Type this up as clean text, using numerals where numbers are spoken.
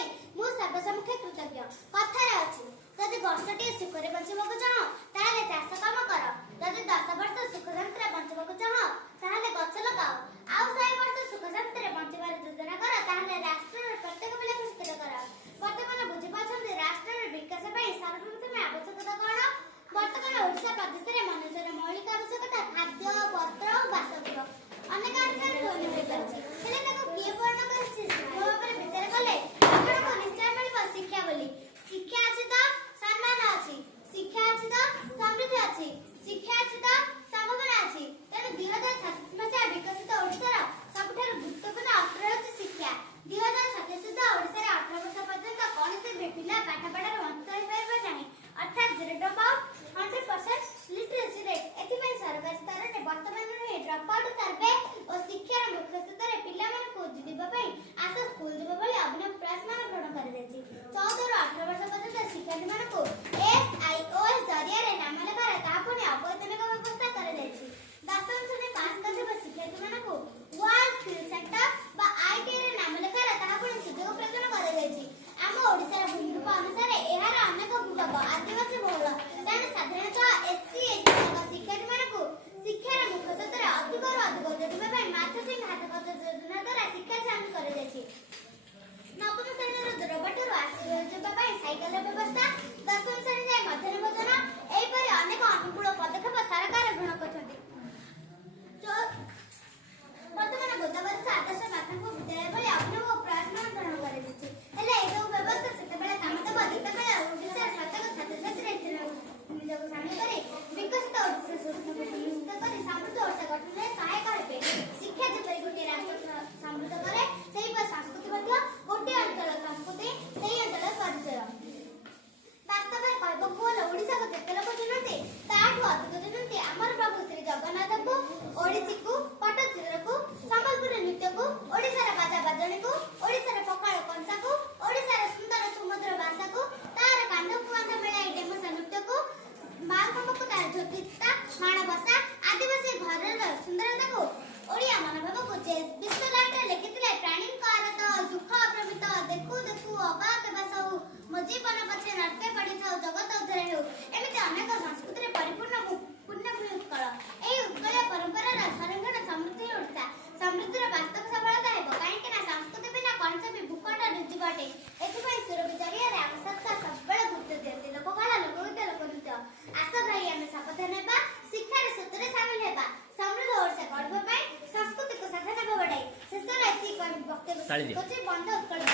पाई मु सर्वसम्मुखे कृतज्ञ। कथारे अछि जदि वर्षटी सुखरे बंचबाक चाह ताले चाष काम कर, जदि 10 वर्ष सुख शांति बंचबाक चाह ताले गछ लगाओ, आउ 100 वर्ष सुख शांति बंचबार योजना कर, ताले राष्ट्र प्रत्येक पिला सुस्थिर कर। वर्तमान बुझी पाछन्ते राष्ट्र विकास पाई सर्वप्रथम आवश्यकता कोन? वर्तमान ओडिशा प्रदेश रे मनुष्यर मौलिक आवश्यकता खाद्य, वस्त्र और बासगृह अनेक आंसर होने होइपारछि, हेले ताको किए पूर्ण करछि भाबरे विचार कले आपनको निश्चय मिलिबो शिक्षा बोली। शिक्षा अछि त सम्मान अछि, शिक्षा अछि त समृद्धि अछि, शिक्षा अछि त संभावना अछि। तेणु 2036 मसिया विकसित ओडिशार सबठारु गुरुत्वपूर्ण अस्त्र अछि शिक्षा। 2036 सुद्धा ओडिशार 18 वर्ष पर्यंत कोनसे पिला पाठ पढ़ार वंचित होई पाइबो नाही, अर्थात 0 ड्रॉप आउट 100% लिटरेसी रेट। एथिपाई सरकार स्तर रे वर्तमान रे ड्रॉप आउट सर्वे और शिक्षार मुख्य स्तर रे पिला मानकु जीवा पई आशा स्कूल जीवा बोली अभिनव प्रयास मान ग्रहण कर जायछि। 14 ରୁ 18 वर्ष पर्यंत शिक्षार्थी मानकु SIOS जरिया रे नाम लेखार तापुनी अवैतनिक व्यवस्था कर जायछि। 10वीं श्रेणी पास करथिबा शिक्षार्थी मानकु वर्ल्ड स्किल सेंटर बा ITI रे नाम लेखार तापुनी सुযোଗ प्रदान कर जायछि। आम ओडिसा रे भूमिरूप अनुसार एहार अनेक भूभाग आदिवासी बहुल, तेणु साधारणतः SC ST शिक्षार्थी मानकु शिक्षार मुख्य स्तर अधिक जोड़िबा पई मातृसिंह हातखर्च योजना द्वारा शिक्षा शामिल कर जायछि। नवम श्रेणी दूरबाटरू आसीबा पई साइकेल व्यवस्था, 10वीं श्रेणी जाय मध्याह्न भोजन एहिपरि अनेक अनुकूल पदक्षेप सरकार ग्रहण करछन्ति। वर्तमान गोदावरी आदर्श प्राथमिक विद्यालय भली अभिनव प्रयास ग्रहण कर जायछि, हेले ए सब व्यवस्था सेतेबेले काम देब जेतेबेले ओडिसा प्रत्येक छात्र छात्री निजକୁ ସାମିଲ କରି विकसित ओडिसा सुनिश्चित କରି समृद्ध ओडिसा गठନରେ सहायक ହେବେ। शिक्षा जेपरि गोटे राष्ट्र समृद्ध करे सेही पर संस्कृति ମଧ୍ୟ गोटे अंचल संस्कृति सेही अंचल परिचय। वास्तवରେ कहବାକୁ ଗଲେ ओडिसाକୁ ଯେତେ ଲୋକ ଚିହ୍ନନ୍ତି ତାଠୁ ଅଧିକ ଚିହ୍ନନ୍ତି ଆମର ପ୍ରଭୁ ଶ୍ରୀ ଜଗନ୍ନାଥଙ୍କୁ, ओडिसीକୁ, पट्टचित्रକୁ, ସମ୍ବଲପୁରୀ ନୃତ୍ୟକୁ, ओडिଶାର ବାଜା ବାଜଣୀକୁ, ओडिଶାର ପଖାଳ କଂସାକୁ, ओडिଶାର ସୁନ୍ଦର ସୁମଧୁର ଭାଷାକୁ, ତାର କାନ୍ଧକୁ କାନ୍ଧ ମିଳାଇ ଡେମସା ନୃତ୍ୟକୁ, ମାଙ୍କ ତାର ଝୋଟିତା ମାଣବସା आदिवासी घरର ସୁନ୍ଦରତାକୁ, ओडिया मनोभावକୁ ଯେ ବିଶ୍ୱଲାଟରେ ଲେଖିଥିଲେ ପ୍ରାଣୀଙ୍କର ତ ଦୁଃଖ ଅପ୍ରମିତ ଦେଖୁ ଦେଖୁ ଅବାକ ବାସଉ ମୋ ଜୀବନ ପଛେ ନର୍କେ ପଡ଼ିଥାଉ ଜଗତ ଉଦ୍ଧାର ହେଉ, ଏମିତି ଅନେକ ସଂସ୍କୃତିରେ ପରିପୂର୍ଣ୍ଣ ପୁଣ୍ୟଭୂମି ଉତ୍କଳ। ଏହି ଉତ୍କଳୀୟ ପରମ୍ପରାର ସଂରକ୍ଷଣ ସମୃଦ୍ଧି ଓଡିଶା ସମୃଦ୍ଧିର ବାସ୍ତବ ସଫଳତା ହେବ, କାହିଁକି ନା ସଂସ୍କୃତି ବିନା କୌଣସି ବି ଭୂଖଣ୍ଡ ନିର୍ଜୀବ ଅଟେ। ଏଥିପାଇଁ ସୁରଭି ଜରିଆରେ ଆମ ସରକାର ସବୁବେଳେ ଗୁରୁତ୍ୱ ଦିଅନ୍ତି। ଲୋକକଳା, ଲୋକଗୀତ, ଲୋକନୃତ୍ୟ। ଆସ ଭାଇ ଆମେ ଶପଥ ନେବା, ଶିକ୍ଷାର ସୂତ୍ରରେ ସାମିଲ ହେବା, ସମୃଦ୍ଧ ଓଡିଶା ଗଢ଼ିବା ପାଇଁ ସଂସ୍କୃତିକୁ ସାଧନା ବଢ଼ାଇ। ଶେଷରେ ଏତିକି ବକ୍ତବ୍ୟ ବନ୍ଧ ଉତ୍କଳ।